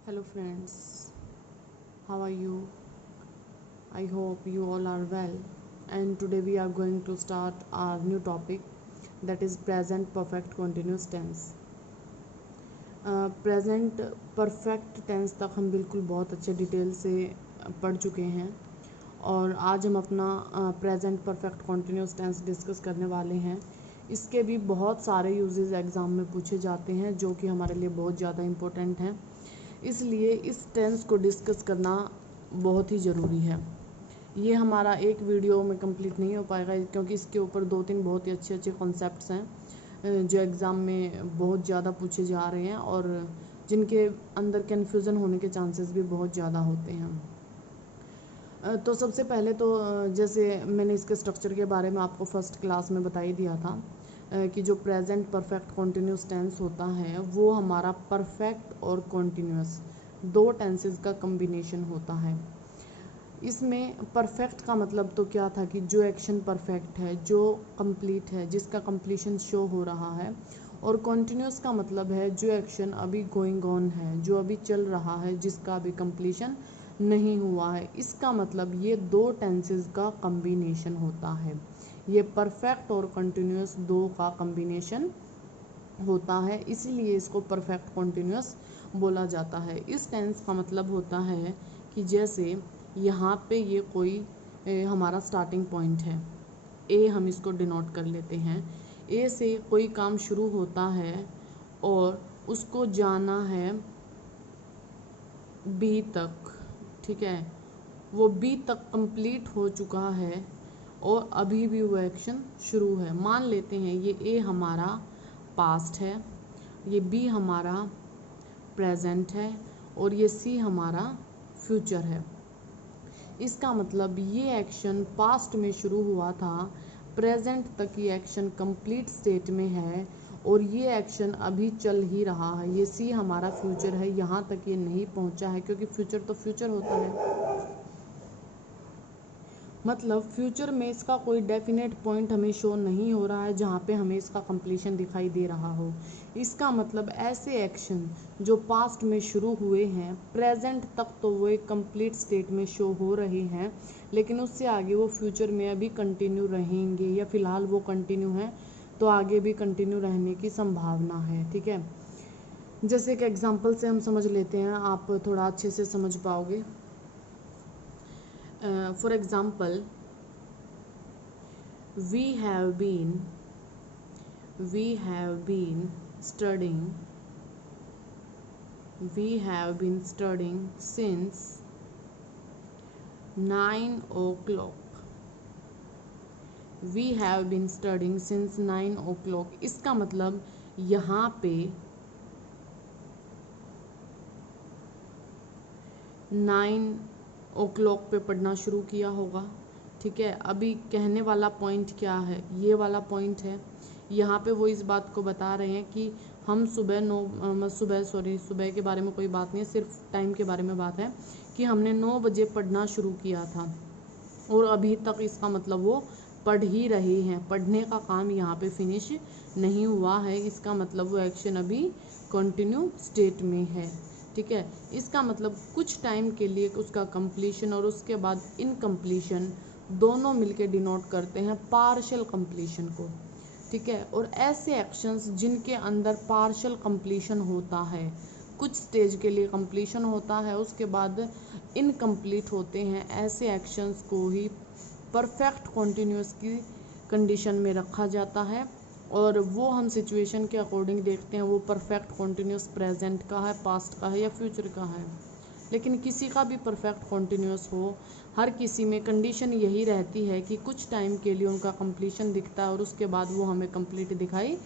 Hello friends, how are you? I hope you all are well. And today we are going to start our new topic, that is present perfect continuous tense. Present perfect tense तक हम बिल्कुल बहुत अच्छे detail से पढ़ चुके हैं और आज हम अपना present perfect continuous tense discuss करने वाले हैं। इसके भी बहुत सारे यूजेस एग्ज़ाम में पूछे जाते हैं जो कि हमारे लिए बहुत ज़्यादा इम्पोर्टेंट हैं, इसलिए इस टेंस को डिस्कस करना बहुत ही ज़रूरी है। ये हमारा एक वीडियो में कंप्लीट नहीं हो पाएगा क्योंकि इसके ऊपर 2-3 बहुत ही अच्छे अच्छे कॉन्सेप्ट्स हैं जो एग्ज़ाम में बहुत ज़्यादा पूछे जा रहे हैं और जिनके अंदर कन्फ्यूज़न होने के चांसेस भी बहुत ज़्यादा होते हैं। तो सबसे पहले तो जैसे मैंने इसके स्ट्रक्चर के बारे में आपको फर्स्ट क्लास में बता ही दिया था कि जो प्रेजेंट परफेक्ट कॉन्टीन्यूस टेंस होता है वो हमारा परफेक्ट और कॉन्टीन्यूस दो टेंसेस का कम्बिनेशन होता है। इसमें परफेक्ट का मतलब तो क्या था कि जो एक्शन परफेक्ट है, जो कंप्लीट है, जिसका कंप्लीशन शो हो रहा है, और कॉन्टीन्यूस का मतलब है जो एक्शन अभी गोइंग ऑन है, जो अभी चल रहा है, जिसका अभी कंप्लीशन नहीं हुआ है। इसका मतलब ये दो टेंसेस का कम्बिनेशन होता है। ये परफेक्ट और कंटिन्यूस दो का कम्बिनेशन होता है, इसीलिए इसको परफेक्ट कॉन्टीन्यूस बोला जाता है। इस टेंस का मतलब होता है कि जैसे यहाँ पे ये कोई हमारा स्टार्टिंग पॉइंट है, ए हम इसको डिनोट कर लेते हैं। ए से कोई काम शुरू होता है और उसको जाना है बी तक, ठीक है। वो बी तक कंप्लीट हो चुका है और अभी भी वो एक्शन शुरू है। मान लेते हैं ये ए हमारा पास्ट है, ये बी हमारा प्रेजेंट है और ये सी हमारा फ्यूचर है। इसका मतलब ये एक्शन पास्ट में शुरू हुआ था, प्रेजेंट तक ये एक्शन कंप्लीट स्टेट में है और ये एक्शन अभी चल ही रहा है। ये सी हमारा फ्यूचर है, यहाँ तक ये नहीं पहुँचा है क्योंकि फ्यूचर तो फ्यूचर होता है, मतलब फ्यूचर में इसका कोई डेफिनेट पॉइंट हमें शो नहीं हो रहा है जहाँ पे हमें इसका कंप्लीशन दिखाई दे रहा हो। इसका मतलब ऐसे एक्शन जो पास्ट में शुरू हुए हैं, प्रेजेंट तक तो वो एक कंप्लीट स्टेट में शो हो रहे हैं, लेकिन उससे आगे वो फ्यूचर में अभी कंटिन्यू रहेंगे या फिलहाल वो कंटिन्यू है तो आगे भी कंटिन्यू रहने की संभावना है, ठीक है। जैसे कि एग्जाम्पल से हम समझ लेते हैं, आप थोड़ा अच्छे से समझ पाओगे। For example, we have been studying since 9 o'clock. We have been studying since 9 o'clock. इसका मतलब यहाँ पे 9 o'clock पे पढ़ना शुरू किया होगा, ठीक है। अभी कहने वाला पॉइंट क्या है, ये वाला पॉइंट है। यहाँ पे वो इस बात को बता रहे हैं कि हम सुबह के बारे में कोई बात नहीं है, सिर्फ टाइम के बारे में बात है कि हमने 9 बजे पढ़ना शुरू किया था और अभी तक, इसका मतलब वो पढ़ ही रहे हैं, पढ़ने का काम यहाँ पे फिनिश नहीं हुआ है। इसका मतलब वो एक्शन अभी कंटिन्यू स्टेट में है, ठीक है। इसका मतलब कुछ टाइम के लिए उसका कंप्लीशन और उसके बाद इनकम्प्लीशन दोनों मिलके डिनोट करते हैं पार्शियल कंप्लीशन को, ठीक है। और ऐसे एक्शंस जिनके अंदर पार्शियल कंप्लीशन होता है, कुछ स्टेज के लिए कंप्लीशन होता है उसके बाद इनकम्प्लीट होते हैं, ऐसे एक्शंस को ही परफेक्ट कॉन्टीन्यूस की कंडीशन में रखा जाता है और वो हम सिचुएशन के अकॉर्डिंग देखते हैं वो परफेक्ट कॉन्टीन्यूस प्रेजेंट का है, पास्ट का है या फ्यूचर का है। लेकिन किसी का भी परफेक्ट कॉन्टीन्यूस हो, हर किसी में कंडीशन यही रहती है कि कुछ टाइम के लिए उनका कंप्लीशन दिखता है और उसके बाद वो हमें कंप्लीट दिखाई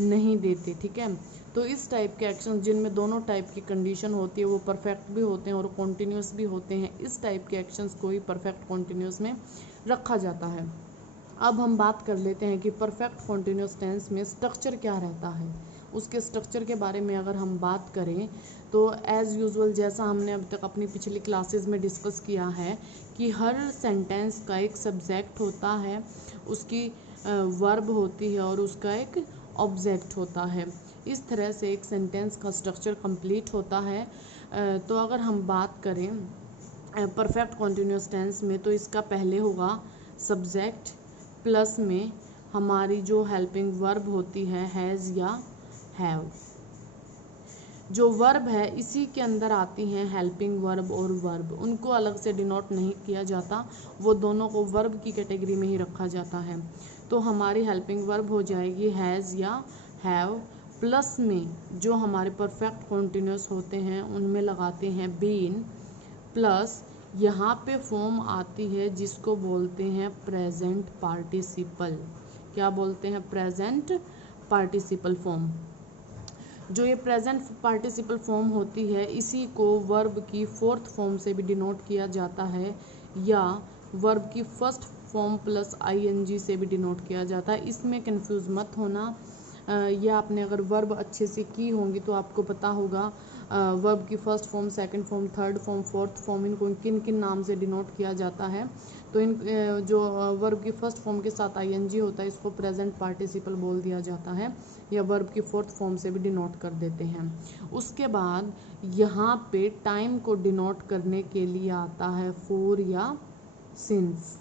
नहीं देते, ठीक है। तो इस टाइप के एक्शन जिनमें दोनों टाइप की कंडीशन होती है वो परफेक्ट भी होते हैं और कॉन्टीन्यूस भी होते हैं, इस टाइप के एक्शंस को ही परफेक्ट कॉन्टीन्यूस में रखा जाता है। अब हम बात कर लेते हैं कि परफेक्ट कॉन्टीन्यूस टेंस में स्ट्रक्चर क्या रहता है। उसके स्ट्रक्चर के बारे में अगर हम बात करें तो एज़ यूजुअल जैसा हमने अब तक अपनी पिछली क्लासेस में डिस्कस किया है कि हर सेंटेंस का एक सब्जेक्ट होता है, उसकी वर्ब होती है और उसका एक ऑब्जेक्ट होता है। इस तरह से एक सेंटेंस का स्ट्रक्चर कंप्लीट होता है। तो अगर हम बात करें परफेक्ट कॉन्टिन्यूस टेंस में, तो इसका पहले होगा सब्जेक्ट प्लस में हमारी जो हेल्पिंग वर्ब होती है हैज़ या हैव। जो वर्ब है इसी के अंदर आती हैं हेल्पिंग वर्ब और वर्ब, उनको अलग से डिनोट नहीं किया जाता, वो दोनों को वर्ब की कैटेगरी में ही रखा जाता है। तो हमारी हेल्पिंग वर्ब हो जाएगी हैज़ या हैव, प्लस में जो हमारे परफेक्ट कॉन्टिन्यूस होते हैं उनमें लगाते हैं बीन, प्लस यहाँ पे फॉर्म आती है जिसको बोलते हैं प्रेजेंट पार्टिसिपल। क्या बोलते हैं? Present participle form. जो ये प्रेजेंट पार्टिसिपल फॉर्म होती है इसी को वर्ब की फोर्थ फॉर्म से भी डिनोट किया जाता है, या वर्ब की फर्स्ट फॉर्म प्लस आईएनजी से भी डिनोट किया जाता है। इसमें कंफ्यूज मत होना, या आपने अगर वर्ब अच्छे से की होंगी तो आपको पता होगा वर्ब की first form, second form, third form, fourth form, इनको किन किन नाम से डिनोट किया जाता है। तो इन जो वर्ब की फर्स्ट फॉर्म के साथ आईएनजी होता है इसको प्रेजेंट पार्टिसिपल बोल दिया जाता है, या वर्ब की फोर्थ फॉर्म से भी डिनोट कर देते हैं। उसके बाद यहाँ पे टाइम को डिनोट करने के लिए आता है फॉर या सिंस,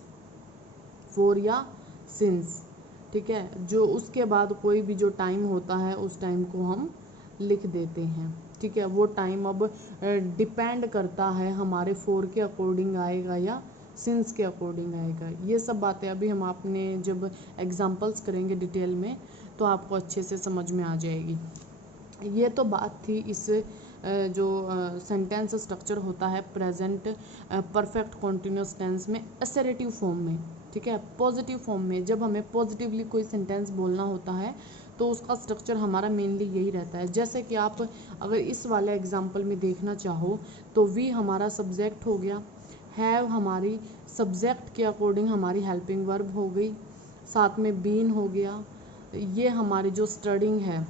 फॉर या सिंस, ठीक है। जो उसके बाद कोई भी जो टाइम होता है उस टाइम को हम लिख देते हैं, ठीक है। वो टाइम अब डिपेंड करता है हमारे फॉर के अकॉर्डिंग आएगा या सिंस के अकॉर्डिंग आएगा। ये सब बातें अभी हम आपने जब एग्जांपल्स करेंगे डिटेल में तो आपको अच्छे से समझ में आ जाएगी। ये तो बात थी इस जो सेंटेंस स्ट्रक्चर होता है प्रेजेंट परफेक्ट कॉन्टिन्यूस टेंस में असर्टिव फॉर्म में, ठीक है। पॉजिटिव फॉर्म में जब हमें पॉजिटिवली कोई सेंटेंस बोलना होता है तो उसका स्ट्रक्चर हमारा मेनली यही रहता है। जैसे कि आप अगर इस वाले एग्जांपल में देखना चाहो तो वी हमारा सब्जेक्ट हो गया, हैव हमारी सब्जेक्ट के अकॉर्डिंग हमारी हेल्पिंग वर्ब हो गई, साथ में बीन हो गया। ये हमारी जो स्टडिंग है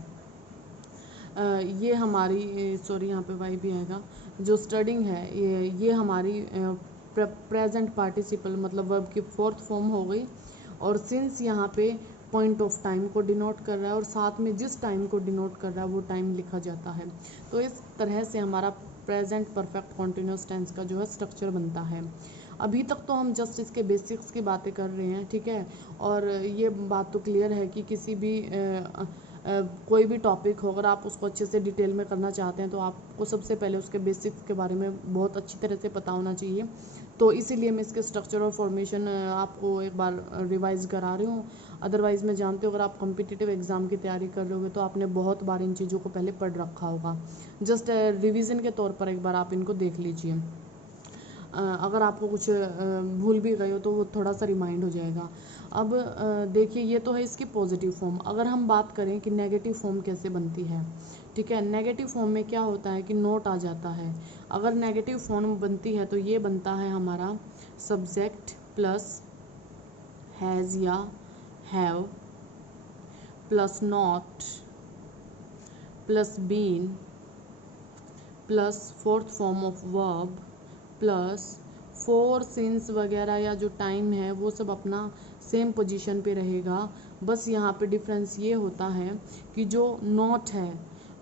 ये हमारी सॉरी यहाँ पे वाई भी आएगा, जो स्टडिंग है ये हमारी प्रेजेंट पार्टिसिपल मतलब वर्ब की फोर्थ फॉर्म हो गई, और सिंस यहाँ पे पॉइंट ऑफ टाइम को डिनोट कर रहा है और साथ में जिस टाइम को डिनोट कर रहा है वो टाइम लिखा जाता है। तो इस तरह से हमारा प्रेजेंट परफेक्ट कॉन्टिन्यूस टेंस का जो है स्ट्रक्चर बनता है। अभी तक तो हम जस्ट इसके बेसिक्स की बातें कर रहे हैं, ठीक है। और ये बात तो क्लियर है कि किसी भी कोई भी टॉपिक हो अगर आप उसको अच्छे से डिटेल में करना चाहते हैं तो आपको सबसे पहले उसके बेसिक्स के बारे में बहुत अच्छी तरह से पता होना चाहिए। तो इसीलिए मैं इसके स्ट्रक्चर और फॉर्मेशन आपको एक बार रिवाइज़ करा रही हूँ। अदरवाइज़ मैं जानती हूँ अगर आप कॉम्पिटिटिव एग्ज़ाम की तैयारी कर रहे होगे तो आपने बहुत बार इन चीज़ों को पहले पढ़ रखा होगा। जस्ट रिवीजन के तौर पर एक बार आप इनको देख लीजिए। अगर आपको कुछ भूल भी गए हो तो वो थोड़ा सा रिमाइंड हो जाएगा। अब देखिए ये तो है इसकी पॉजिटिव फॉर्म। अगर हम बात करें कि नेगेटिव फॉर्म कैसे बनती है, ठीक है। नेगेटिव फॉर्म में क्या होता है कि नोट आ जाता है। अगर नेगेटिव फॉर्म बनती है तो ये बनता है हमारा सब्जेक्ट प्लस हैज़ या have plus not plus been plus fourth form of verb plus for since वगैरह या जो टाइम है वो सब अपना सेम पोजीशन पे रहेगा। बस यहाँ पे डिफरेंस ये होता है कि जो नॉट है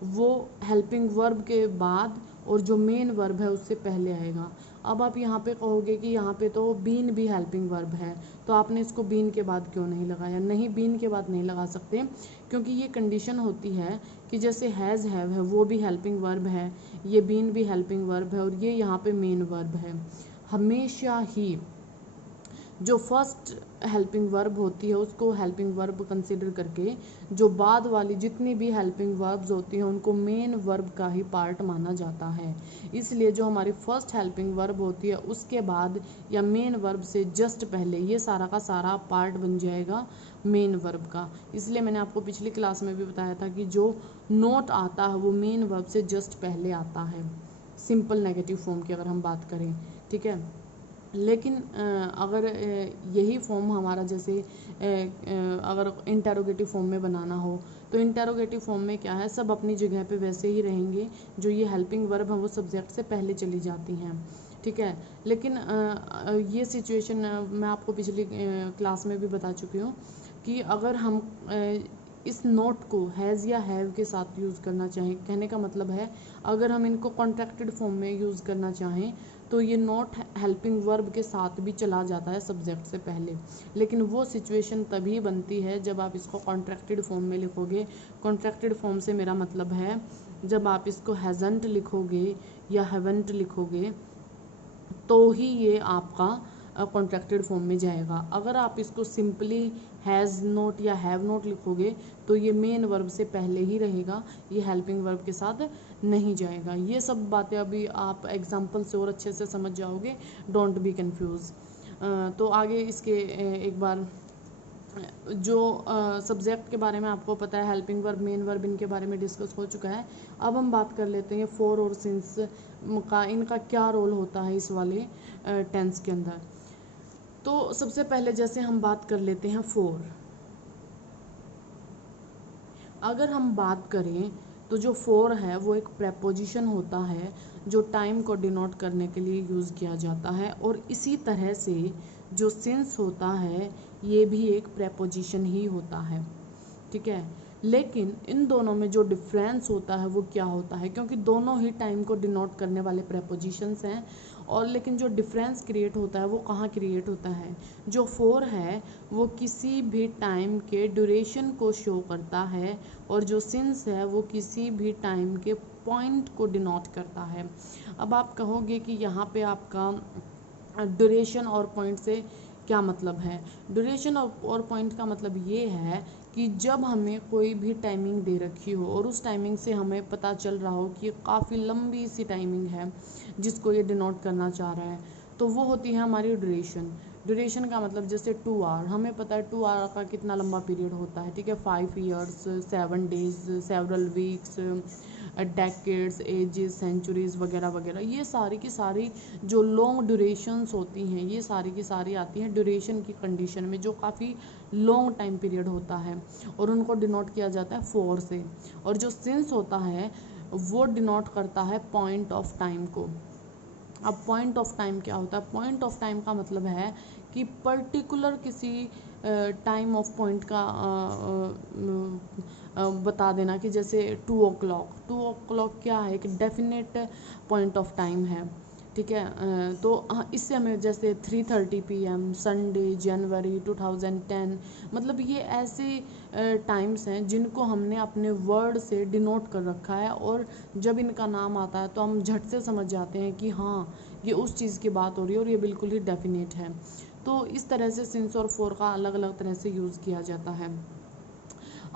वो हेल्पिंग वर्ब के बाद और जो मेन वर्ब है उससे पहले आएगा। अब आप यहाँ पे कहोगे कि यहाँ पे तो बीन भी हेल्पिंग वर्ब है तो आपने इसको बीन के बाद क्यों नहीं लगाया? नहीं, बीन के बाद नहीं लगा सकते क्योंकि ये कंडीशन होती है कि जैसे हैज़ हैव है वो भी हेल्पिंग वर्ब है, ये बीन भी हेल्पिंग वर्ब है और ये यहाँ पे मेन वर्ब है। हमेशा ही जो फर्स्ट हेल्पिंग वर्ब होती है उसको हेल्पिंग वर्ब कंसिडर करके जो बाद वाली जितनी भी हेल्पिंग वर्ब्स होती हैं उनको मेन वर्ब का ही पार्ट माना जाता है। इसलिए जो हमारी फर्स्ट हेल्पिंग वर्ब होती है उसके बाद या मेन वर्ब से जस्ट पहले ये सारा का सारा पार्ट बन जाएगा मेन वर्ब का। इसलिए मैंने आपको पिछली क्लास में भी बताया था कि जो नोट आता है वो मेन वर्ब से जस्ट पहले आता है, सिंपल नेगेटिव फॉर्म की अगर हम बात करें, ठीक है। लेकिन अगर यही फॉर्म हमारा जैसे अगर इंटेरोगेटिव फॉर्म में बनाना हो तो इंटेरोगेटिव फॉर्म में क्या है, सब अपनी जगह पे वैसे ही रहेंगे, जो ये हेल्पिंग वर्ब है वो सब्जेक्ट से पहले चली जाती हैं, ठीक है। लेकिन ये सिचुएशन मैं आपको पिछली क्लास में भी बता चुकी हूँ कि अगर हम इस नोट को हैज़ या हैव के साथ यूज़ करना चाहें, कहने का मतलब है अगर हम इनको कॉन्ट्रैक्टेड फॉर्म में यूज़ करना चाहें तो ये नोट हेल्पिंग वर्ब के साथ भी चला जाता है सब्जेक्ट से पहले, लेकिन वो सिचुएशन तभी बनती है जब आप इसको कॉन्ट्रैक्टेड फॉर्म में लिखोगे। कॉन्ट्रैक्टेड फॉर्म से मेरा मतलब है जब आप इसको हैज़ंट लिखोगे या हैवंट लिखोगे तो ही ये आपका कॉन्ट्रैक्टेड फॉर्म में जाएगा। अगर आप इसको सिंपली हैज़ नोट या हैव नोट लिखोगे तो ये मेन वर्ब से पहले ही रहेगा, ये हेल्पिंग वर्ब के साथ नहीं जाएगा। ये सब बातें अभी आप एग्जाम्पल से और अच्छे से समझ जाओगे, डोंट बी कंफ्यूज। तो आगे इसके एक बार जो सब्जेक्ट के बारे में आपको पता है, हेल्पिंग वर्ब, मेन वर्ब, इनके बारे में डिस्कस हो चुका है। अब हम बात कर लेते हैं फॉर और सिंस का, इनका क्या रोल होता है इस वाले टेंस के अंदर। तो सबसे पहले जैसे हम बात कर लेते हैं फॉर। अगर हम बात करें तो जो फॉर है वो एक प्रेपोजिशन होता है जो टाइम को डिनोट करने के लिए यूज़ किया जाता है, और इसी तरह से जो सिंस होता है ये भी एक प्रेपोजिशन ही होता है, ठीक है। लेकिन इन दोनों में जो डिफरेंस होता है वो क्या होता है, क्योंकि दोनों ही टाइम को डिनोट करने वाले प्रेपोजिशंस हैं, और लेकिन जो डिफरेंस क्रिएट होता है वो कहाँ क्रिएट होता है। जो फॉर है वो किसी भी टाइम के ड्यूरेशन को शो करता है, और जो सिंस है वो किसी भी टाइम के पॉइंट को डिनोट करता है। अब आप कहोगे कि यहाँ पे आपका ड्यूरेशन और पॉइंट से क्या मतलब है। ड्यूरेशन और पॉइंट का मतलब ये है कि जब हमें कोई भी टाइमिंग दे रखी हो और उस टाइमिंग से हमें पता चल रहा हो कि काफ़ी लंबी सी टाइमिंग है जिसको ये डिनोट करना चाह रहा है, तो वो होती है हमारी ड्यूरेशन। ड्यूरेशन का मतलब जैसे 2 आवर, हमें पता है 2 आवर का कितना लंबा पीरियड होता है, ठीक है। 5 years, 7 days, several weeks, decades, ages, centuries वगैरह वगैरह, ये सारी की सारी जो लॉन्ग ड्यूरेशंस होती हैं ये सारी की सारी आती हैं ड्यूरेशन की कंडीशन में, जो काफ़ी लॉन्ग टाइम पीरियड होता है, और उनको डिनोट किया जाता है फॉर से। और जो सिंस होता है वो डिनोट करता है पॉइंट ऑफ टाइम को। अब पॉइंट ऑफ टाइम क्या होता है। पॉइंट ऑफ टाइम का मतलब है कि पर्टिकुलर किसी टाइम ऑफ पॉइंट का बता देना, कि जैसे 2 o'clock, 2 o'clock क्या है, एक डेफिनेट पॉइंट ऑफ टाइम है, ठीक है। तो इससे हमें जैसे 3:30 PM संडे जनवरी 2010, मतलब ये ऐसे टाइम्स हैं जिनको हमने अपने वर्ड से डिनोट कर रखा है, और जब इनका नाम आता है तो हम झट से समझ जाते हैं कि हाँ ये उस चीज़ की बात हो रही है और ये बिल्कुल ही डेफिनेट है। तो इस तरह से सिंस और फॉर का अलग अलग तरह से यूज़ किया जाता है।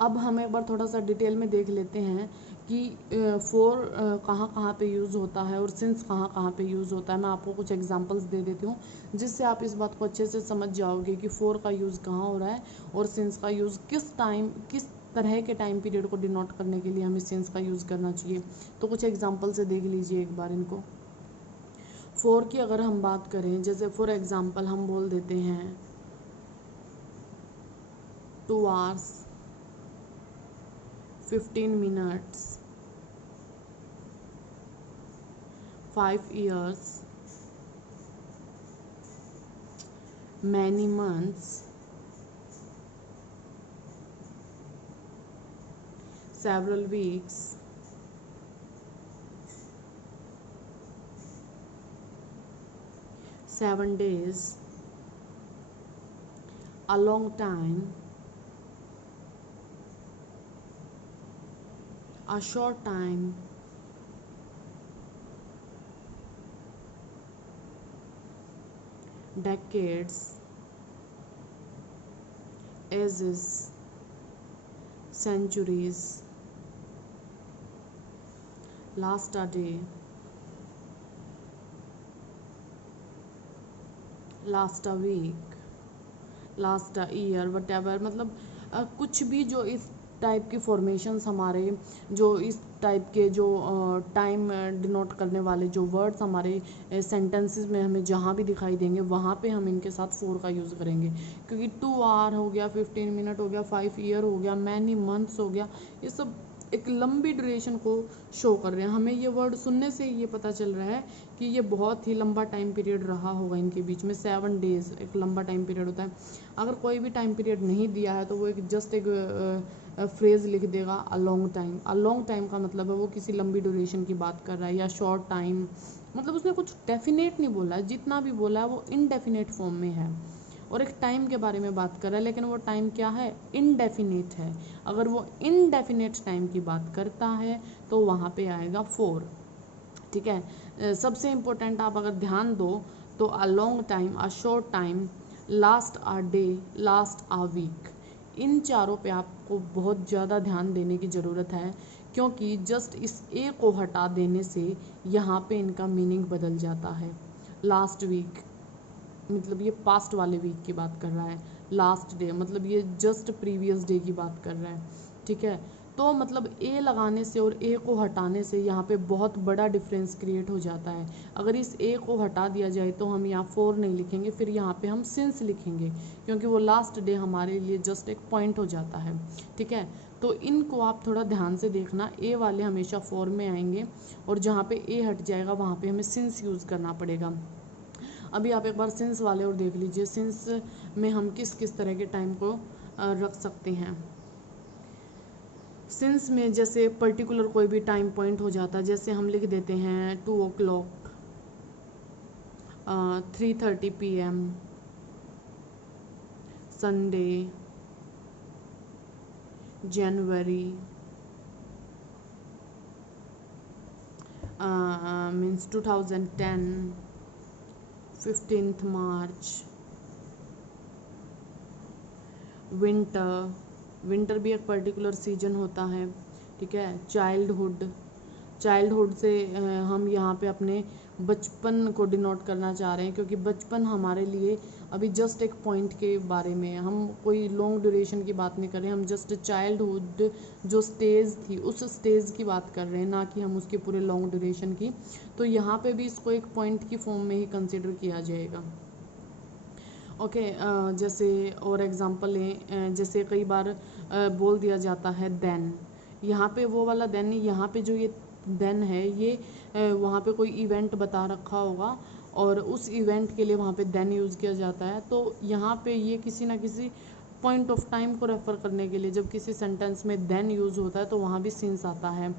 अब हम एक बार थोड़ा सा डिटेल में देख लेते हैं कि फॉर कहाँ कहाँ पे यूज़ होता है और सिंस कहाँ कहाँ पे यूज़ होता है। मैं आपको कुछ एग्जांपल्स दे देती हूँ जिससे आप इस बात को अच्छे से समझ जाओगे कि फॉर का यूज़ कहाँ हो रहा है और सिंस का यूज़ किस तरह के टाइम पीरियड को डिनोट करने के लिए हमें सिंस का यूज़ करना चाहिए। तो कुछ एग्जाम्पल से देख लीजिए एक बार इनको। फॉर की अगर हम बात करें, जैसे फॉर एग्ज़ाम्पल हम बोल देते हैं 2 hours 15 minutes 5 years many months 7 weeks 7 days, a long time, a short time, decades, ages, centuries, last a day, last a week, last a year, whatever, मतलब कुछ भी जो इस टाइप की फॉर्मेशंस हमारे, जो इस टाइप के जो टाइम डिनोट करने वाले जो वर्ड्स हमारे सेंटेंसेस में हमें जहाँ भी दिखाई देंगे वहाँ पे हम इनके साथ फॉर का यूज़ करेंगे। क्योंकि 2 आवर हो गया, 15 मिनट हो गया, 5 ईयर हो गया, मैनी मंथ्स हो गया, ये सब एक लंबी ड्यूरेशन को शो कर रहे हैं। हमें ये वर्ड सुनने से ये पता चल रहा है कि ये बहुत ही लंबा टाइम पीरियड रहा होगा इनके बीच में। 7 डेज एक लंबा टाइम पीरियड होता है। अगर कोई भी टाइम पीरियड नहीं दिया है तो वो एक जस्ट एक फ्रेज लिख देगा अ लॉन्ग टाइम। अ लॉन्ग टाइम का मतलब है वो किसी लंबी ड्यूरेशन की बात कर रहा है, या शॉर्ट टाइम, मतलब उसने कुछ डेफिनेट नहीं बोला है, जितना भी बोला है वो इनडेफिनेट फॉर्म में है। और एक टाइम के बारे में बात कर रहा है, लेकिन वो टाइम क्या है, इनडेफिनेट है। अगर वो इनडेफिनेट टाइम की बात करता है तो वहाँ पे आएगा फॉर। ठीक है, सबसे इम्पोर्टेंट आप अगर ध्यान दो तो a long time, a short time, last a day, last a week, इन चारों पे आपको बहुत ज़्यादा ध्यान देने की ज़रूरत है, क्योंकि जस्ट इस ए को हटा देने से यहाँ पे इनका मीनिंग बदल जाता है। लास्ट वीक मतलब ये पास्ट वाले वीक की बात कर रहा है, लास्ट डे मतलब ये जस्ट प्रीवियस डे की बात कर रहा है। ठीक है, तो मतलब ए लगाने से और ए को हटाने से यहाँ पे बहुत बड़ा डिफरेंस क्रिएट हो जाता है। अगर इस ए को हटा दिया जाए तो हम यहाँ फॉर नहीं लिखेंगे, फिर यहाँ पे हम सिंस लिखेंगे, क्योंकि वो लास्ट डे हमारे लिए जस्ट एक पॉइंट हो जाता है। ठीक है, तो इनको आप थोड़ा ध्यान से देखना, ए वाले हमेशा फॉर में आएंगे और जहाँ पे ए हट जाएगा वहाँ पे हमें सिंस यूज़ करना पड़ेगा। अभी आप एक बार सिंस वाले और देख लीजिए, सिंस में हम किस किस तरह के टाइम को रख सकते हैं। सिंस में जैसे पर्टिकुलर कोई भी टाइम पॉइंट हो जाता है, जैसे हम लिख देते हैं 2 o'clock, 3:30 PM, Sunday, January, means 2010, 15th March, winter, winter भी एक पर्टिकुलर सीजन होता है। ठीक है, चाइल्डहुड, चाइल्डहुड से हम यहाँ पे अपने बचपन को डिनोट करना चाह रहे हैं, क्योंकि बचपन हमारे लिए अभी जस्ट एक पॉइंट के बारे में है, हम कोई लॉन्ग ड्यूरेशन की बात नहीं कर रहे हैं, हम जस्ट चाइल्डहुड जो स्टेज थी उस स्टेज की बात कर रहे हैं, ना कि हम उसके पूरे लॉन्ग ड्यूरेशन की। तो यहाँ पे भी इसको एक पॉइंट की फॉर्म में ही कंसिडर किया जाएगा। ओके, जैसे और एग्जांपल लें, जैसे कई बार बोल दिया जाता है देन, यहाँ पे वो वाला देन नहीं, यहाँ पे जो ये देन है ये वहाँ पे कोई इवेंट बता रखा होगा और उस इवेंट के लिए वहाँ पे देन यूज़ किया जाता है। तो यहाँ पे ये किसी ना किसी पॉइंट ऑफ टाइम को रेफर करने के लिए जब किसी सेंटेंस में देन यूज़ होता है तो वहाँ भी सिंस आता है।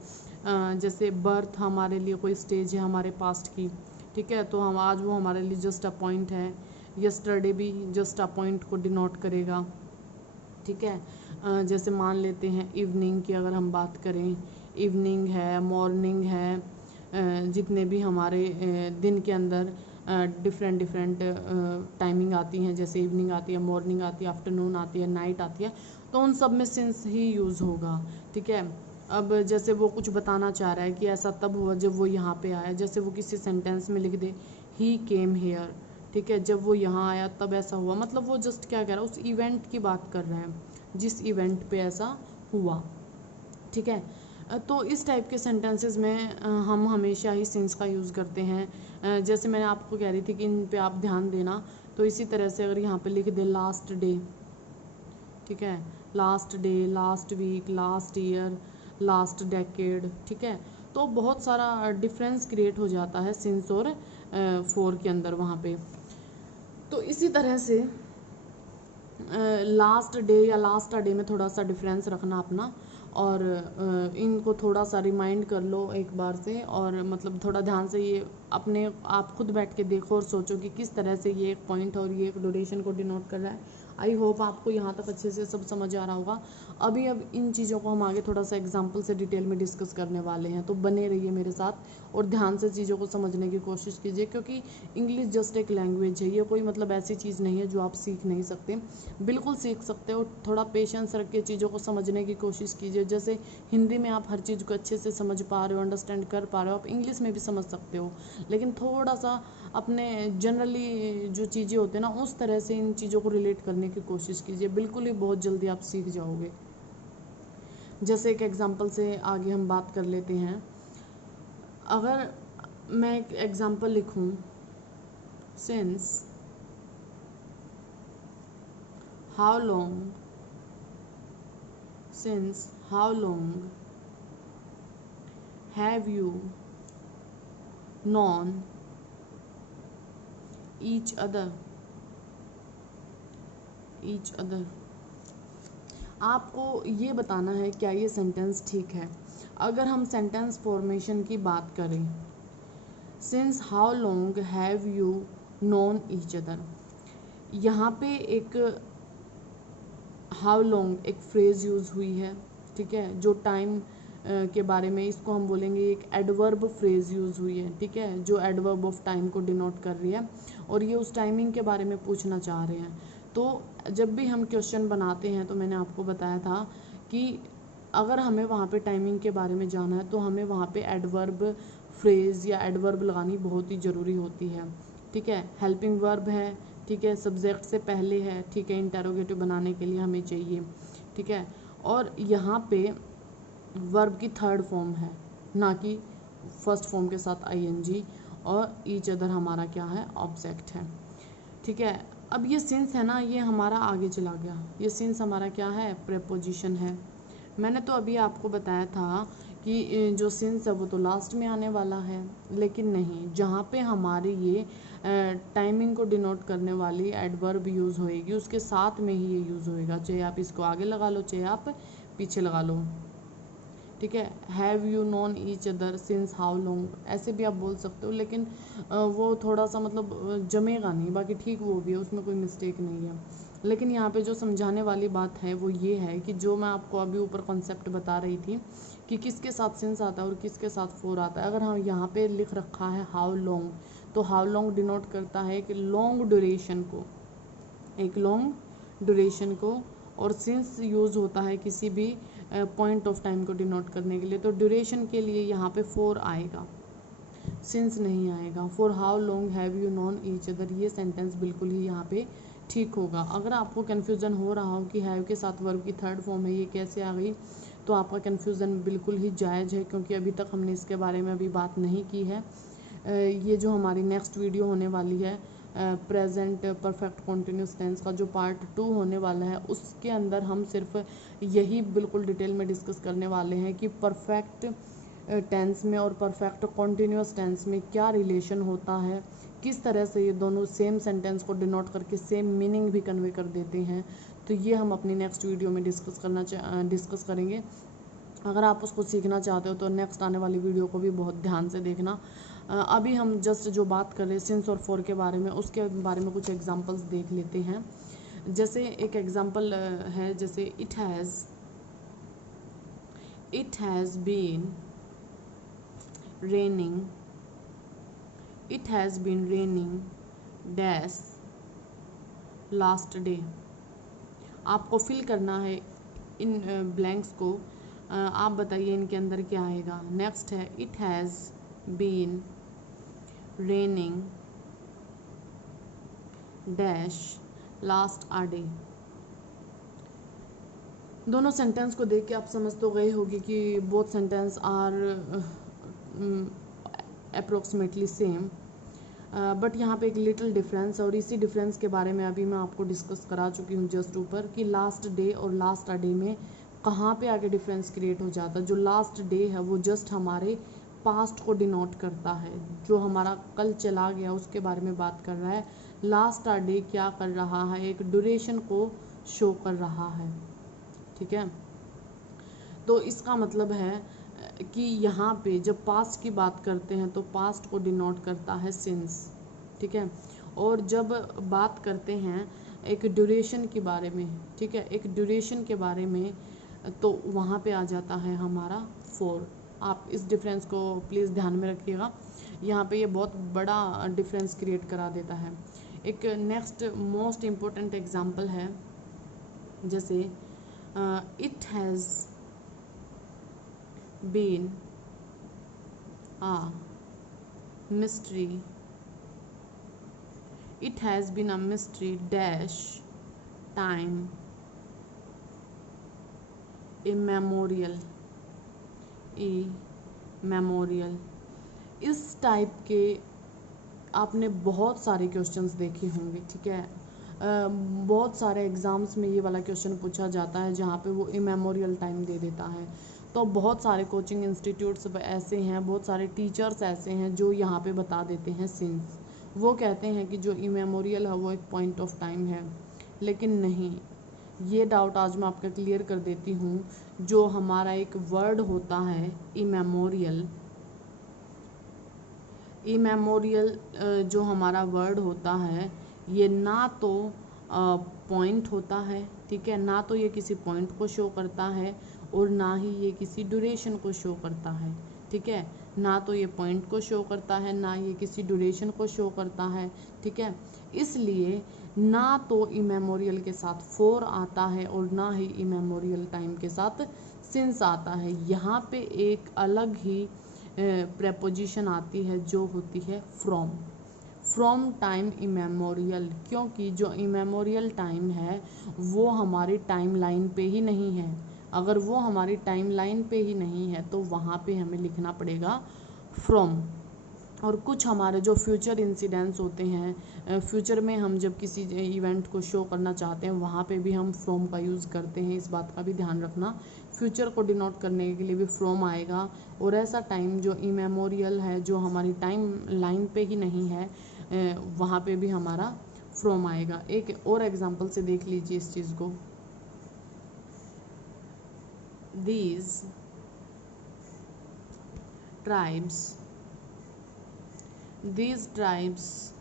जैसे बर्थ हमारे लिए कोई स्टेज है हमारे पास्ट की, ठीक है, तो हम आज वो हमारे लिए जस्ट अ पॉइंट है। यस्टरडे भी जस्ट अ पॉइंट को डिनोट करेगा। ठीक है, जैसे मान लेते हैं इवनिंग की अगर हम बात करें, इवनिंग है, मॉर्निंग है, जितने भी हमारे दिन के अंदर डिफरेंट डिफरेंट टाइमिंग आती हैं, जैसे इवनिंग आती है, मॉर्निंग आती है, आफ्टरनून आती है, नाइट आती है, तो उन सब में सिंस ही यूज़ होगा। ठीक है, अब जैसे वो कुछ बताना चाह रहा है कि ऐसा तब हुआ जब वो यहाँ पे आया, जैसे वो किसी सेंटेंस में लिख दे ही केम हेयर, ठीक है, जब वो यहाँ आया तब ऐसा हुआ, मतलब वो जस्ट क्या कह रहा है, उस इवेंट की बात कर रहे हैं जिस इवेंट पे ऐसा हुआ। ठीक है, तो इस टाइप के सेंटेंसेस में हम हमेशा ही सिंस का यूज़ करते हैं। जैसे मैंने आपको कह रही थी कि इन पे आप ध्यान देना, तो इसी तरह से अगर यहाँ पे लिख दे लास्ट डे, ठीक है, last day, last week, last year, last decade, ठीक है, तो बहुत सारा डिफरेंस क्रिएट हो जाता है सिंस और फोर के अंदर वहाँ पे। तो इसी तरह से लास्ट डे या लास्ट डे में थोड़ा सा डिफरेंस रखना अपना, और इनको थोड़ा सा रिमाइंड कर लो एक बार से, और मतलब थोड़ा ध्यान से ये अपने आप खुद बैठ के देखो और सोचो कि किस तरह से ये एक पॉइंट और ये एक ड्यूरेशन को डिनोट कर रहा है। आई होप आपको यहाँ तक अच्छे से सब समझ आ रहा होगा। अभी अब इन चीज़ों को हम आगे थोड़ा सा एग्जाम्पल से डिटेल में डिस्कस करने वाले हैं, तो बने रहिए मेरे साथ और ध्यान से चीज़ों को समझने की कोशिश कीजिए, क्योंकि इंग्लिश जस्ट एक लैंग्वेज है, ये कोई मतलब ऐसी चीज़ नहीं है जो आप सीख नहीं सकते, बिल्कुल सीख सकते हो। थोड़ा पेशेंस रख के चीज़ों को समझने की कोशिश कीजिए। जैसे हिंदी में आप हर चीज़ को अच्छे से समझ पा रहे हो, अंडरस्टैंड कर पा रहे हो, आप इंग्लिश में भी समझ सकते हो, लेकिन थोड़ा सा अपने जनरली जो चीज़ें होती हैं ना उस तरह से इन चीज़ों को रिलेट करने की कोशिश कीजिए, बिल्कुल ही बहुत जल्दी आप सीख जाओगे। जैसे एक एग्जांपल से आगे हम बात कर लेते हैं। अगर मैं एक एग्जांपल लिखूं, since how long, since how long have you known each other, आपको ये बताना है क्या ये सेंटेंस ठीक है। अगर हम सेंटेंस फॉर्मेशन की बात करें, since how long have you known each other, यहाँ पे एक हाउ लॉन्ग एक फ्रेज़ यूज़ हुई है, ठीक है, जो टाइम के बारे में, इसको हम बोलेंगे एक एडवर्ब फ्रेज़ यूज़ हुई है, ठीक है, जो एडवर्ब ऑफ टाइम को डिनोट कर रही है और ये उस टाइमिंग के बारे में पूछना चाह रहे हैं। तो जब भी हम क्वेश्चन बनाते हैं तो मैंने आपको बताया था कि अगर हमें वहाँ पे टाइमिंग के बारे में जाना है तो हमें वहाँ पे एडवर्ब फ्रेज़ या एडवर्ब लगानी बहुत ही ज़रूरी होती है, ठीक है। हेल्पिंग वर्ब है, ठीक है, सब्जेक्ट से पहले है, ठीक है, इंटरोगेटिव बनाने के लिए हमें चाहिए, ठीक है। और यहाँ पे वर्ब की थर्ड फॉर्म है, ना कि फर्स्ट फॉर्म के साथ आईएनजी, और ईच अदर हमारा क्या है, ऑब्जेक्ट है, ठीक है। अब ये सिंस है ना, ये हमारा आगे चला गया, ये सिंस हमारा क्या है, प्रेपोजिशन है। मैंने तो अभी आपको बताया था कि जो सिंस है वो तो लास्ट में आने वाला है, लेकिन नहीं, जहाँ पे हमारे ये टाइमिंग को डिनोट करने वाली एडवर्ब यूज़ होएगी उसके साथ में ही ये यूज़ होएगा, चाहे आप इसको आगे लगा लो चाहे आप पीछे लगा लो, ठीक है। Have you known each other since how long, ऐसे भी आप बोल सकते हो, लेकिन वो थोड़ा सा मतलब जमेगा नहीं, बाकी ठीक वो भी है, उसमें कोई मिस्टेक नहीं है। लेकिन यहाँ पे जो समझाने वाली बात है वो ये है कि जो मैं आपको अभी ऊपर कॉन्सेप्ट बता रही थी कि किसके साथ सिंस आता है और किसके साथ फोर आता है। अगर हम यहाँ पे लिख रखा है हाउ लॉन्ग, तो हाउ लॉन्ग डिनोट करता है कि लॉन्ग ड्यूरेशन को, एक लॉन्ग ड्यूरेशन को, और सिंस यूज़ होता है किसी भी पॉइंट ऑफ टाइम को डिनोट करने के लिए। तो ड्यूरेशन के लिए यहाँ पे फोर आएगा, सिंस नहीं आएगा। For how long have you known each other, ये सेंटेंस बिल्कुल ही यहाँ पे ठीक होगा। अगर आपको कन्फ्यूज़न हो रहा हो कि हैव के साथ वर्ब की थर्ड फॉर्म है, ये कैसे आ गई, तो आपका कन्फ्यूज़न बिल्कुल ही जायज़ है, क्योंकि अभी तक हमने इसके बारे में अभी बात नहीं की है। ये जो हमारी नेक्स्ट वीडियो होने वाली है प्रेजेंट परफेक्ट कॉन्टिन्यूस टेंस का, जो पार्ट 2 होने वाला है, उसके अंदर हम सिर्फ यही बिल्कुल डिटेल में डिस्कस करने वाले हैं कि परफेक्ट टेंस में और परफेक्ट कॉन्टिन्यूस टेंस में क्या रिलेशन होता है, किस तरह से ये दोनों सेम सेंटेंस को डिनोट करके सेम मीनिंग भी कन्वे कर देते हैं। तो ये हम अपनी नेक्स्ट वीडियो में डिस्कस करेंगे। अगर आप उसको सीखना चाहते हो तो नेक्स्ट आने वाली वीडियो को भी बहुत ध्यान से देखना। अभी हम जस्ट जो बात कर रहे हैं सिंस और फॉर के बारे में, उसके बारे में कुछ एग्जांपल्स देख लेते हैं। जैसे एक एग्जांपल है, जैसे it has been raining dash last day. आपको फिल करना है इन ब्लैंक्स को। आप बताइए इनके अंदर क्या आएगा। नेक्स्ट है it has been raining dash last a day. दोनों सेंटेंस को देख के आप समझ तो गए होगी कि both sentence are approximately same, but यहाँ पे एक लिटिल डिफरेंस, और इसी डिफरेंस के बारे में अभी मैं आपको डिस्कस करा चुकी हूँ जस्ट ऊपर, कि लास्ट डे और लास्ट अ डे में कहाँ पे आगे डिफरेंस क्रिएट हो जाता है। जो लास्ट डे है वो जस्ट हमारे पास्ट को डिनोट करता है, जो हमारा कल चला गया उसके बारे में बात कर रहा है। लास्ट अ डे क्या कर रहा है, एक ड्यूरेशन को शो कर रहा है, ठीक है। तो इसका मतलब है कि यहाँ पे जब पास्ट की बात करते हैं तो पास्ट को डिनोट करता है सिंस, ठीक है। और जब बात करते हैं एक ड्यूरेशन के बारे में, ठीक है, एक ड्यूरेशन के बारे में, तो वहाँ पे आ जाता है हमारा फॉर। आप इस डिफरेंस को प्लीज़ ध्यान में रखिएगा, यहाँ पे ये बहुत बड़ा डिफरेंस क्रिएट करा देता है। एक नेक्स्ट मोस्ट इम्पोर्टेंट एग्जांपल है, जैसे it has been a mystery, it has been a mystery dash time immemorial। इस टाइप के आपने बहुत सारे क्वेश्चंस देखे होंगे, ठीक है। बहुत सारे एग्ज़ाम्स में ये वाला क्वेश्चन पूछा जाता है जहाँ पे वो इमेमोरियल टाइम दे देता है। तो बहुत सारे कोचिंग इंस्टीट्यूट्स ऐसे हैं, बहुत सारे टीचर्स ऐसे हैं जो यहाँ पे बता देते हैं सिंस। वो कहते हैं कि जो इमेमोरियल है वो एक पॉइंट ऑफ टाइम है, लेकिन नहीं, ये डाउट आज मैं आपका क्लियर कर देती हूँ। जो हमारा एक वर्ड होता है इमेमोरियल, इमेमोरियल जो हमारा वर्ड होता है, ये ना तो पॉइंट होता है, ठीक है, ना तो ये किसी पॉइंट को शो करता है और ना ही ये किसी ड्यूरेशन को शो करता है, ठीक है, ना तो ये पॉइंट को शो करता है, ना ये किसी ड्यूरेशन को शो करता है, ठीक है। इसलिए ना तो इमेमोरियल के साथ फोर आता है और ना ही इमेमोरियल टाइम के साथ सिंस आता है। यहाँ पे एक अलग ही प्रेपोजिशन आती है जो होती है फ्रॉम टाइम इमेमोरियल, क्योंकि जो इमेमोरियल टाइम है वो हमारी टाइम लाइन पे ही नहीं है। अगर वो हमारी टाइम लाइन पे ही नहीं है तो वहाँ पे हमें लिखना पड़ेगा फ्रॉम। और कुछ हमारे जो फ्यूचर इंसिडेंट्स होते हैं, फ्यूचर में हम जब किसी इवेंट को शो करना चाहते हैं वहाँ पे भी हम फ्रॉम का यूज़ करते हैं, इस बात का भी ध्यान रखना। फ्यूचर को डिनोट करने के लिए भी फ्रॉम आएगा। और ऐसा टाइम जो इमेमोरियल है, जो हमारी टाइम लाइन पे ही नहीं है, वहाँ पे भी हमारा फ्रॉम आएगा। एक और एग्जांपल से देख लीजिए इस चीज़ को। These tribes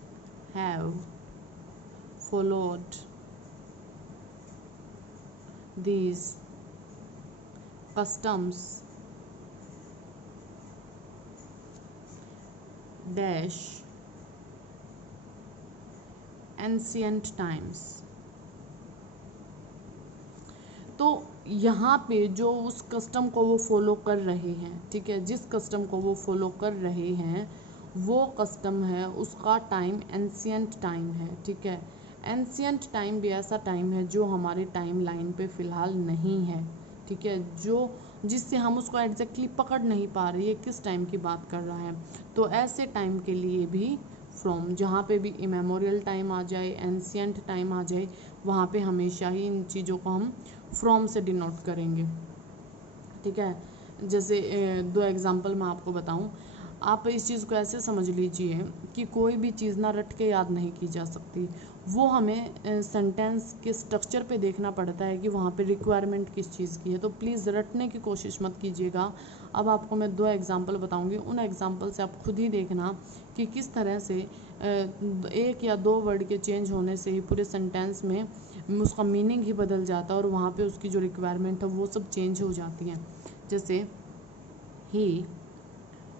have followed these customs dash ancient times। तो यहाँ पे जो उस कस्टम को वो फॉलो कर रहे हैं, ठीक है, जिस कस्टम को वो फॉलो कर रहे हैं वो कस्टम है, उसका टाइम एंशिएंट टाइम है, ठीक है। एंशिएंट टाइम भी ऐसा टाइम है जो हमारे टाइम लाइन पे फ़िलहाल नहीं है, ठीक है, जो जिससे हम उसको एग्जैक्टली पकड़ नहीं पा रहे, ये किस टाइम की बात कर रहा है। तो ऐसे टाइम के लिए भी फ्रॉम, जहाँ पे भी इमेमोरियल टाइम आ जाए, एंशिएंट टाइम आ जाए, वहाँ पे हमेशा ही इन चीज़ों को हम फ्रॉम से डिनोट करेंगे, ठीक है। जैसे दो एग्जांपल मैं आपको बताऊं। आप इस चीज़ को ऐसे समझ लीजिए कि कोई भी चीज़ ना रट के याद नहीं की जा सकती, वो हमें सेंटेंस के स्ट्रक्चर पे देखना पड़ता है कि वहाँ पे रिक्वायरमेंट किस चीज़ की है। तो प्लीज़ रटने की कोशिश मत कीजिएगा। अब आपको मैं दो एग्जांपल बताऊंगी, उन एग्जांपल से आप खुद ही देखना कि किस तरह से एक या दो वर्ड के चेंज होने से ही पूरे सेंटेंस में उसका मीनिंग ही बदल जाता है और वहाँ पे उसकी जो रिक्वायरमेंट है वो सब चेंज हो जाती हैं। जैसे he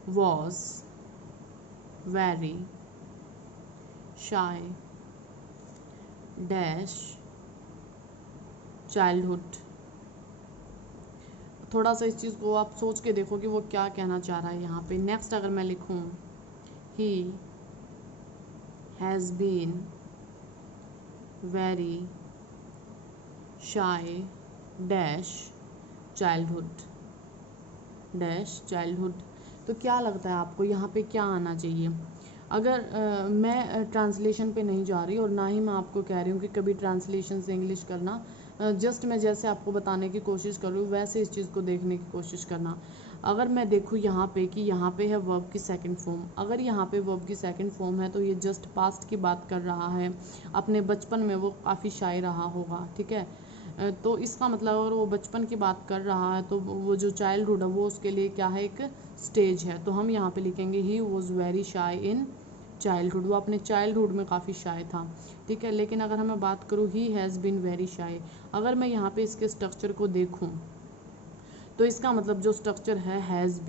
was very shy dash childhood. थोड़ा सा इस चीज़ को आप सोच के देखो कि वो क्या कहना चाह रहा है यहाँ पे। नेक्स्ट अगर मैं लिखूँ he has been very shy dash childhood, तो क्या लगता है आपको यहाँ पे क्या आना चाहिए? अगर मैं ट्रांसलेशन पे नहीं जा रही और ना ही मैं आपको कह रही हूँ कि कभी ट्रांसलेशन से इंग्लिश करना, जस्ट मैं जैसे आपको बताने की कोशिश कर रही हूँ वैसे इस चीज़ को देखने की कोशिश करना। अगर मैं देखूँ यहाँ पे कि यहाँ पे है वर्ब की सेकंड फॉर्म, अगर यहाँ पे वर्ब की सेकंड फॉर्म है तो ये जस्ट पास्ट की बात कर रहा है, अपने बचपन में वो काफ़ी शाय रहा होगा, ठीक है। तो इसका मतलब अगर वो बचपन की बात कर रहा है तो वो जो चाइल्डहुड है वो उसके लिए क्या है, एक स्टेज है। तो हम यहाँ पे लिखेंगे he was very shy in childhood, वो अपने चाइल्डहुड में काफ़ी शाय था, ठीक है। लेकिन अगर मैं बात करूँ he has been very shy, अगर मैं यहाँ पे इसके स्ट्रक्चर को देखूँ तो इसका मतलब जो स्ट्रक्चर है हैज़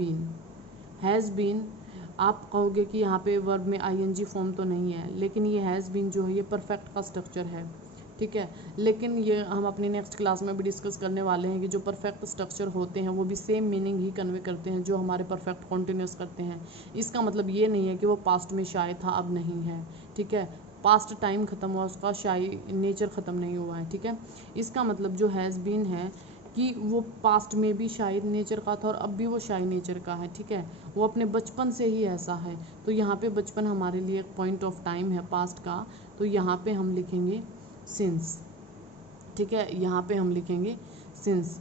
बीन, आप कहोगे कि यहाँ पे वर्ब में आईएनजी फॉर्म तो नहीं है, लेकिन ये हैज़ बीन जो है ये परफेक्ट का स्ट्रक्चर है, ठीक है। लेकिन ये हम अपनी नेक्स्ट क्लास में भी डिस्कस करने वाले हैं कि जो परफेक्ट स्ट्रक्चर होते हैं वो भी सेम मीनिंग ही कन्वे करते हैं जो हमारे परफेक्ट कॉन्टिन्यूस करते हैं। इसका मतलब ये नहीं है कि वो पास्ट में शाय था अब नहीं है, ठीक है। पास्ट टाइम ख़त्म हुआ, उसका शाय नेचर ख़त्म नहीं हुआ है, ठीक है। इसका मतलब जो हैज़ बीन है कि वो पास्ट में भी शाय नेचर का था और अब भी वो शाय नेचर का है, ठीक है। वो अपने बचपन से ही ऐसा है। तो यहाँ पे बचपन हमारे लिए एक पॉइंट ऑफ टाइम है पास्ट का, तो यहाँ पे हम लिखेंगे सिंस, ठीक है, यहाँ पे हम लिखेंगे सिंस।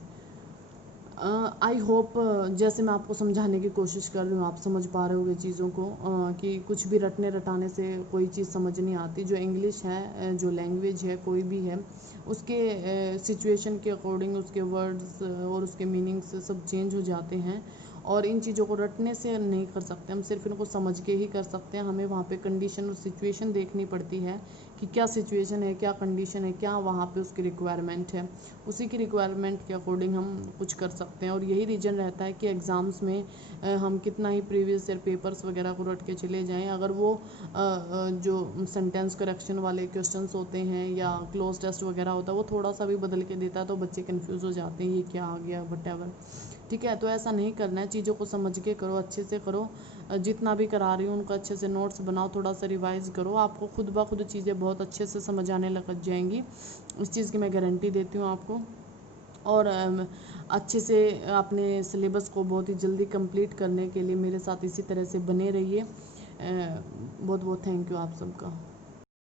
आई होप जैसे मैं आपको समझाने की कोशिश कर रही हूँ आप समझ पा रहे होगे चीज़ों को, कि कुछ भी रटने रटाने से कोई चीज़ समझ नहीं आती। जो इंग्लिश है, जो लैंग्वेज है कोई भी है, उसके सिचुएशन के अकॉर्डिंग उसके वर्ड्स और उसके मीनिंग्स सब चेंज हो जाते हैं। और इन चीज़ों को रटने से नहीं कर सकते हम, सिर्फ इनको समझ के ही कर सकते हैं। हमें वहाँ पे कंडीशन और सिचुएशन देखनी पड़ती है कि क्या सिचुएशन है, क्या कंडीशन है, क्या वहाँ पे उसकी रिक्वायरमेंट है, उसी की रिक्वायरमेंट के अकॉर्डिंग हम कुछ कर सकते हैं। और यही रीज़न रहता है कि एग्ज़ाम्स में हम कितना ही प्रीवियस ईयर पेपर्स वगैरह को रट के चले जाएं, अगर वो जो सेंटेंस करेक्शन वाले क्वेश्चंस होते हैं या क्लोज टेस्ट वगैरह होता है वो थोड़ा सा भी बदल के देता है तो बच्चे कन्फ्यूज़ हो जाते हैं, ये क्या आ गया वटेवर। ठीक है, तो ऐसा नहीं करना है, चीज़ों को समझ के करो, अच्छे से करो। जितना भी करा रही हूँ उनको अच्छे से नोट्स बनाओ, थोड़ा सा रिवाइज़ करो, आपको खुद ब खुद चीज़ें बहुत अच्छे से समझ आने लग जाएंगी। इस चीज़ की मैं गारंटी देती हूँ आपको। और अच्छे से अपने सिलेबस को बहुत ही जल्दी कंप्लीट करने के लिए मेरे साथ इसी तरह से बने रहिए। बहुत बहुत थैंक यू आप सबका।